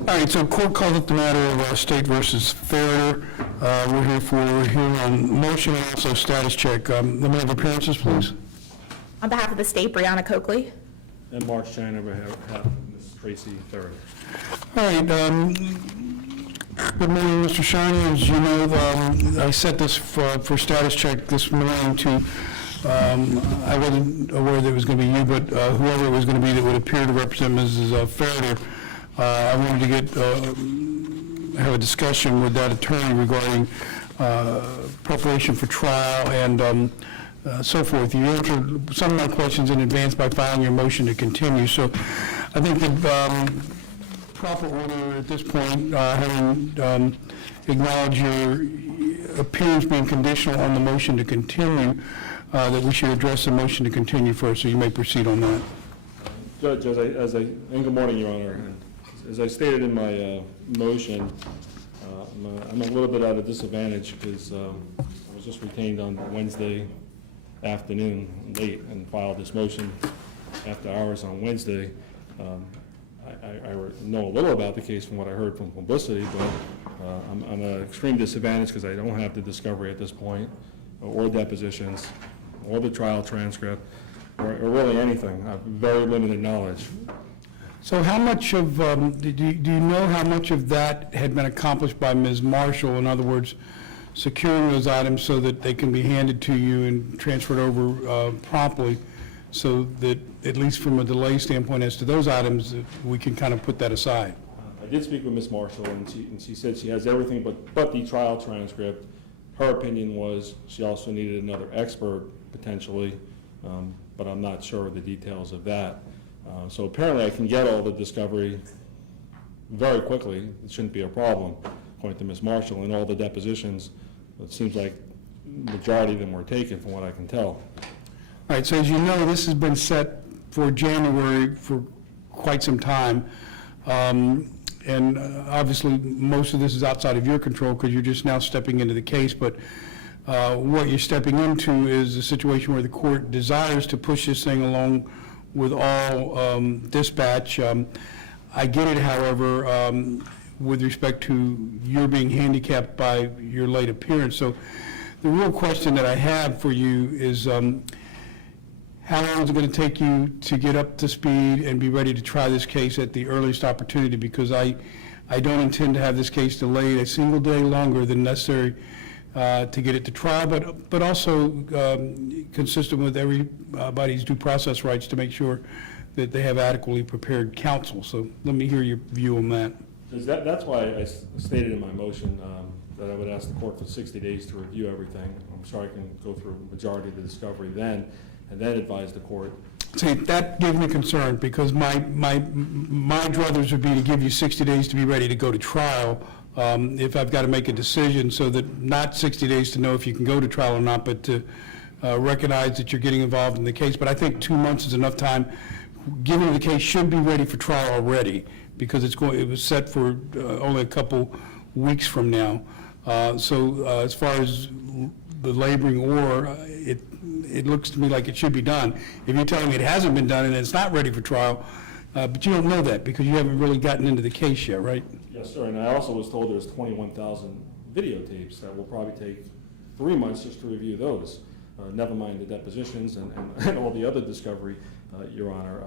All right, so court called up the matter of State versus Ferriter. We're here on motion and also status check. Let me have appearances, please. On behalf of the state, Brianna Coakley. And Marc Shiner, on behalf of Ms. Tracy Ferriter. All right, good morning, Mr. Shiner. As you know, I set this for status check this morning to, I wasn't aware that it was going to be you, but whoever it was going to be that would appear to represent Mrs. Ferriter. I wanted to get have a discussion with that attorney regarding preparation for trial and so forth. You answered some of my questions in advance by filing your motion to continue. So I think the proper order at this point, having acknowledged your appearance being conditional on the motion to continue, that we should address the motion to continue first. So you may proceed on that. Judge, and good morning, Your Honor. As I stated in my motion, I'm a little bit at a disadvantage because I was just retained on Wednesday afternoon late and filed this motion after hours on Wednesday. I know a little about the case from what I heard from publicity, but I'm at an extreme disadvantage because I don't have the discovery at this point, or depositions, or the trial transcript, or really anything. I have very limited knowledge. So how much of, do you know how much of that had been accomplished by Ms. Marshall? In other words, securing those items so that they can be handed to you and transferred over promptly, so that at least from a delay standpoint as to those items, we can kind of put that aside? I did speak with Ms. Marshall, and she said she has everything but the trial transcript. Her opinion was she also needed another expert, potentially, but I'm not sure of the details of that. So apparently I can get all the discovery very quickly. It shouldn't be a problem, according to Ms. Marshall, and all the depositions. It seems like the majority of them were taken, from what I can tell. All right, so as you know, this has been set for January for quite some time. And obviously, most of this is outside of your control because you're just now stepping into the case. But what you're stepping into is a situation where the court desires to push this thing along with all dispatch. I get it, however, with respect to your being handicapped by your late appearance. So the real question that I have for you is how long is it going to take you to get up to speed and be ready to try this case at the earliest opportunity? Because I don't intend to have this case delayed a single day longer than necessary to get it to trial, but also consistent with everybody's due process rights to make sure that they have adequately prepared counsel. So let me hear your view on that. That's why I stated in my motion that I would ask the court for 60 days to review everything. I'm sure I can go through a majority of the discovery then, and then advise the court. See, that gave me concern because my druthers would be to give you 60 days to be ready to go to trial if I've got to make a decision, so that not 60 days to know if you can go to trial or not, but to recognize that you're getting involved in the case. But I think 2 months is enough time, given the case should be ready for trial already, because it was set for only a couple weeks from now. So as far as the laboring or, it looks to me like it should be done. If you're telling me it hasn't been done and it's not ready for trial, but you don't know that because you haven't really gotten into the case yet, right? Yes, sir, and I also was told there's 21,000 videotapes that will probably take 3 months just to review those. Never mind the depositions and all the other discovery, Your Honor.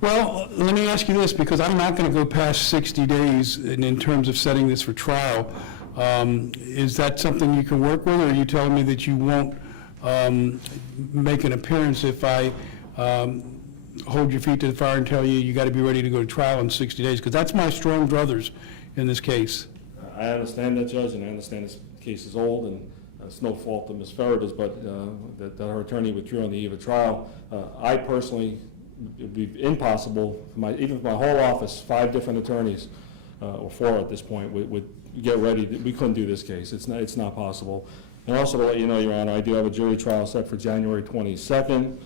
Well, let me ask you this, because I'm not going to go past 60 days in terms of setting this for trial. Is that something you can work with, or are you telling me that you won't make an appearance if I hold your feet to the fire and tell you got to be ready to go to trial in 60 days? Because that's my strong druthers in this case. I understand that, Judge, and I understand this case is old, and it's no fault of Ms. Ferriter's, but that her attorney withdrew on the eve of trial. I personally, it would be impossible, even for my whole office, 5 different attorneys, or 4 at this point, would get ready. We couldn't do this case. It's not possible. And also to let you know, Your Honor, I do have a jury trial set for January 22nd.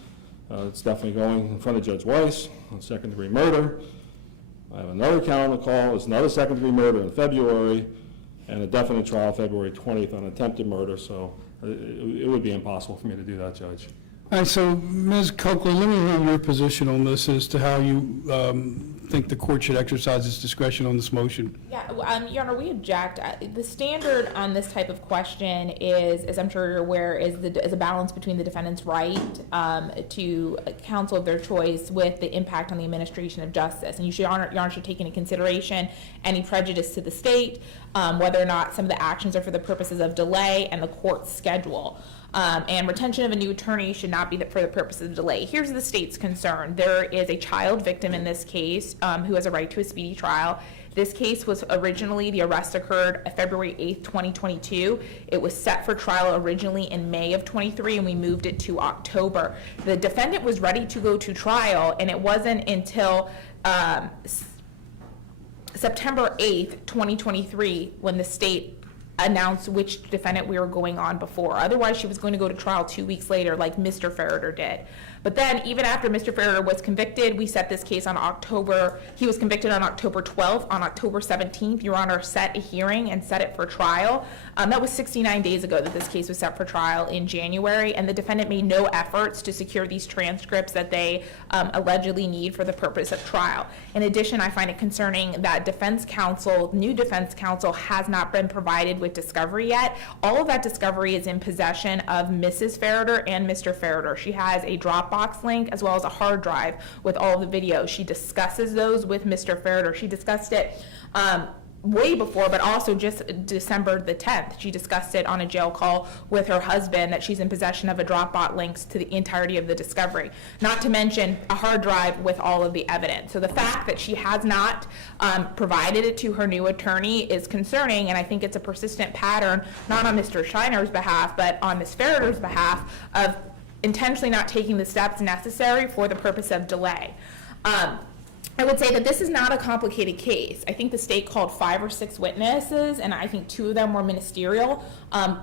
It's definitely going in front of Judge Weiss on second-degree murder. I have another calendar call. There's another second-degree murder in February, and a definite trial February 20th on attempted murder. So it would be impossible for me to do that, Judge. All right, so Ms. Coakley, let me hear your position on this as to how you think the court should exercise its discretion on this motion. Yeah, Your Honor, we object. The standard on this type of question is, as I'm sure you're aware, is a balance between the defendant's right to counsel of their choice with the impact on the administration of justice. And Your Honor should take into consideration any prejudice to the state, whether or not some of the actions are for the purposes of delay and the court's schedule. And retention of a new attorney should not be for the purpose of delay. Here's the state's concern. There is a child victim in this case who has a right to a speedy trial. This case was originally, the arrest occurred February 8th, 2022. It was set for trial originally in May of 23, and we moved it to October. The defendant was ready to go to trial, and it wasn't until September 8th, 2023, when the state announced which defendant we were going on before. Otherwise, she was going to go to trial 2 weeks later, like Mr. Ferriter did. But then, even after Mr. Ferriter was convicted, we set this case on he was convicted on October 12th. On October 17th, Your Honor set a hearing and set it for trial. That was 69 days ago that this case was set for trial in January, and the defendant made no efforts to secure these transcripts that they allegedly need for the purpose of trial. In addition, I find it concerning that new defense counsel has not been provided with discovery yet. All of that discovery is in possession of Mrs. Ferriter and Mr. Ferriter. She has a Dropbox link as well as a hard drive with all of the videos. She discusses those with Mr. Ferriter. She discussed it way before, but also just December the 10th. She discussed it on a jail call with her husband that she's in possession of a Dropbox links to the entirety of the discovery, not to mention a hard drive with all of the evidence. So the fact that she has not provided it to her new attorney is concerning, and I think it's a persistent pattern, not on Mr. Shiner's behalf, but on Ms. Ferriter's behalf, of intentionally not taking the steps necessary for the purpose of delay. I would say that this is not a complicated case. I think the state called 5 or 6 witnesses, and I think 2 of them were ministerial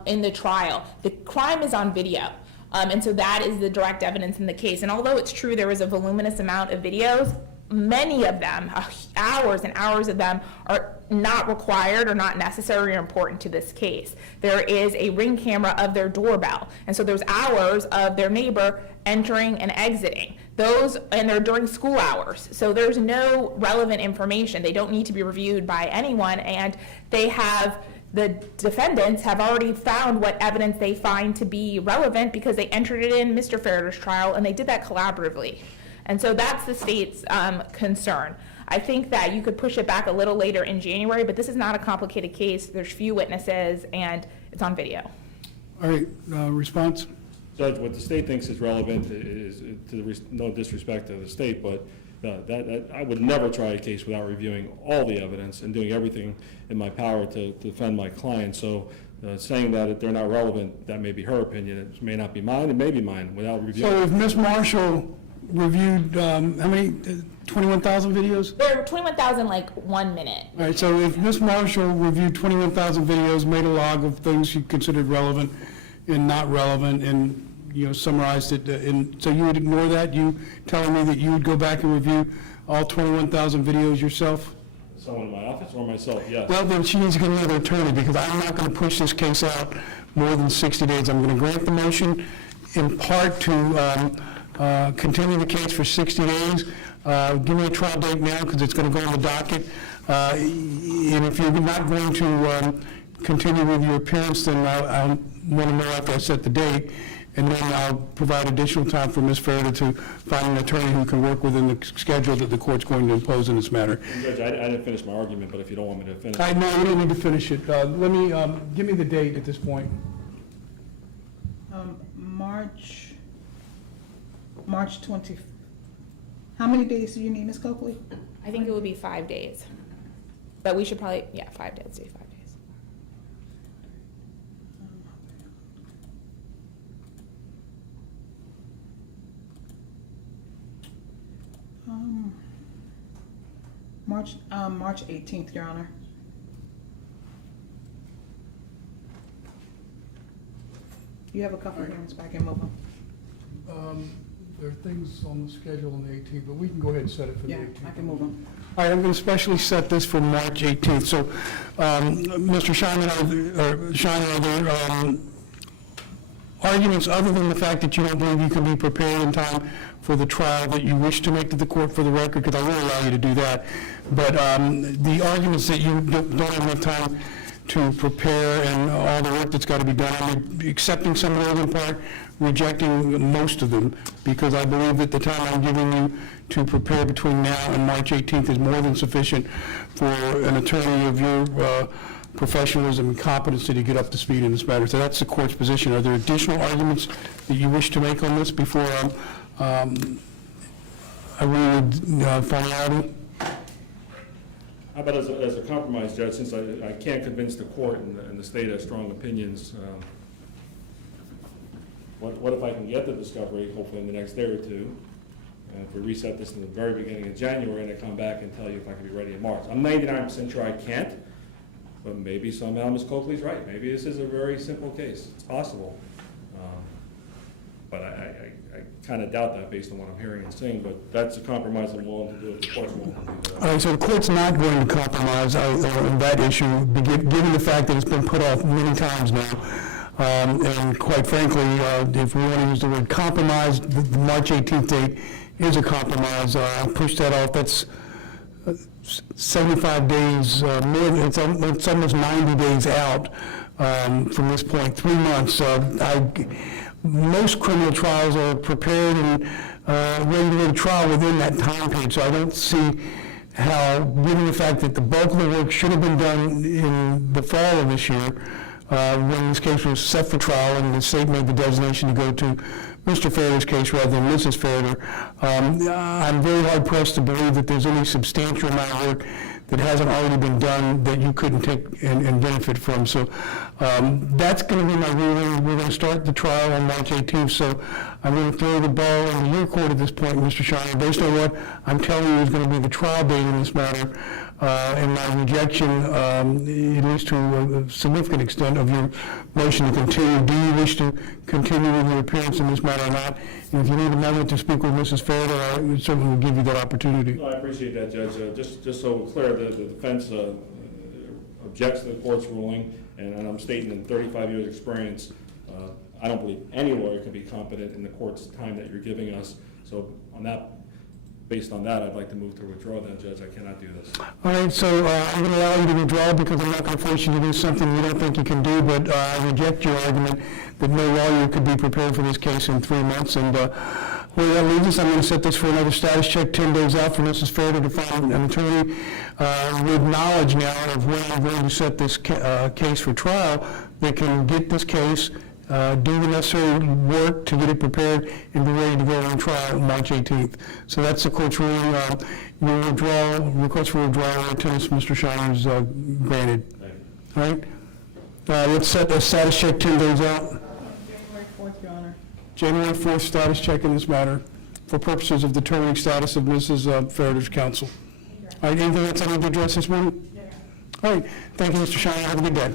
in the trial. The crime is on video, and so that is the direct evidence in the case. And although it's true there was a voluminous amount of videos, many of them, hours and hours of them, are not required or not necessary or important to this case. There is a ring camera of their doorbell, and so there's hours of their neighbor entering and exiting. And they're during school hours, so there's no relevant information. They don't need to be reviewed by anyone, and the defendants have already found what evidence they find to be relevant because they entered it in Mr. Ferriter's trial, and they did that collaboratively. And so that's the state's concern. I think that you could push it back a little later in January, but this is not a complicated case. There's few witnesses, and it's on video. All right, response? Judge, what the state thinks is relevant is, no disrespect to the state, but that I would never try a case without reviewing all the evidence and doing everything in my power to defend my client. So saying that they're not relevant, that may be her opinion. It may not be mine. It may be mine without reviewing. So if Ms. Marshall reviewed, how many, 21,000 videos? There are 21,000, like 1 minute. All right, so if Ms. Marshall reviewed 21,000 videos, made a log of things she considered relevant and not relevant, and summarized it, and so you would ignore that? You telling me that you would go back and review all 21,000 videos yourself? Someone in my office or myself, yes. Well, then she needs to get another attorney, because I'm not going to push this case out more than 60 days. I'm going to grant the motion in part to continue the case for 60 days. Give me a trial date now, because it's going to go on the docket. And if you're not going to continue with your appearance, then I'll want to know after I set the date, and then I'll provide additional time for Ms. Ferriter to find an attorney who can work within the schedule that the court's going to impose in this matter. Judge, I didn't finish my argument, but if you don't want me to finish. I know, you don't need to finish it. Let me, give me the date at this point. March 20. How many days do you need, Ms. Coakley? I think it would be 5 days. But we should probably, 5 days, let's do 5 days. March 18th, Your Honor. You have a couple of hearings back in mobile. There are things on the schedule on the 18th, but we can go ahead and set it for the 18th. I can move them. All right, I'm going to specially set this for March 18th. So, Mr. Shiner, arguments other than the fact that you don't believe you can be prepared in time for the trial that you wish to make to the court for the record, because I will allow you to do that. But the arguments that you don't have enough time to prepare and all the work that's got to be done, I'm accepting some of those in part, rejecting most of them, because I believe that the time I'm giving you to prepare between now and March 18th is more than sufficient for an attorney of your professionalism and competency to get up to speed in this matter. So that's the court's position. Are there additional arguments that you wish to make on this before I rule finality? How about as a compromise, Judge, since I can't convince the court and the state has strong opinions, what if I can get the discovery, hopefully in the next day or two, and if we reset this in the very beginning of January, and I come back and tell you if I can be ready in March. I'm 99% sure I can't, but maybe somehow Ms. Coakley's right. Maybe this is a very simple case. It's possible. But I kind of doubt that based on what I'm hearing and seeing, but that's a compromise I'm willing to do if the court's willing to do that. All right, so the court's not going to compromise on that issue, given the fact that it's been put off many times now. And quite frankly, if we want to use the word compromise, the March 18th date is a compromise. I pushed that off. That's 75 days, it's almost 90 days out from this point, 3 months. Most criminal trials are prepared and ready to go to trial within that time period, so I don't see how, given the fact that the bulk of the work should have been done in the fall of this year, when this case was set for trial and the state made the designation to go to Mr. Ferriter's case rather than Mrs. Ferriter, I'm very hard pressed to believe that there's any substantial amount of work that hasn't already been done that you couldn't take and benefit from. So that's going to be my ruling. We're going to start the trial on March 18th, so I'm going to throw the ball into your court at this point, Mr. Shiner, based on what I'm telling you is going to be the trial date in this matter, and my rejection, at least to a significant extent, of your motion to continue. Do you wish to continue with your appearance in this matter or not? And if you need a moment to speak with Mrs. Ferriter, I certainly will give you that opportunity. No, I appreciate that, Judge. Just so we're clear, the defense objects to the court's ruling, and I'm stating in 35 years' experience, I don't believe any lawyer can be competent in the court's time that you're giving us. So on that, based on that, I'd like to move to withdraw that, Judge. I cannot do this. All right, so I'm going to allow you to withdraw because I'm not going to force you to do something you don't think you can do, but I reject your argument that no lawyer could be prepared for this case in 3 months. And where that leaves us, I'm going to set this for another status check 10 days out for Mrs. Ferriter to find an attorney with knowledge now of when I'm going to set this case for trial that can get this case, do the necessary work to get it prepared, and be ready to go on trial on March 18th. So that's the court's ruling. Your withdrawal, request for withdrawal attendance, Mr. Shiner, is granted. All right? Let's set the status check 10 days out. January 4th, Your Honor. January 4th status check in this matter for purposes of determining status of Mrs. Ferriter's counsel. All right, anything else I need to address this morning? All right, thank you, Mr. Shiner. Have a good day.